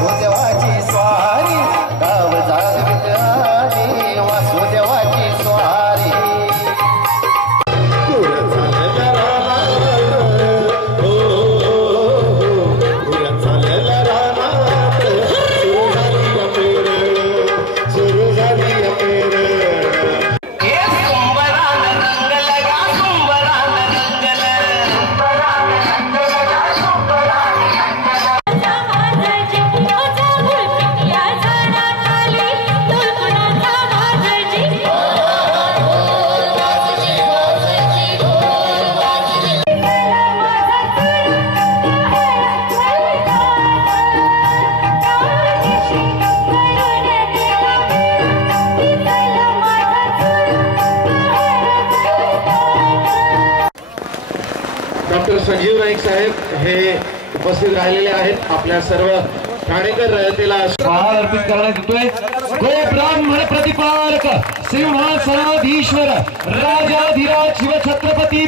वासुदेवाची स्वारी गाव जागवित आली वासुदेवाची स्वारी डॉक्टर संजीव नाईक साहेब हे उपस्थित राहिलेले आहेत। आपल्या सर्व ठाणेकर रयतेला उपहार अर्पित करण्यात येतोय। गो ब्राह्मण प्रतिपालक सिंहासनाधीश्वर राजाधिराज शिवछत्रपती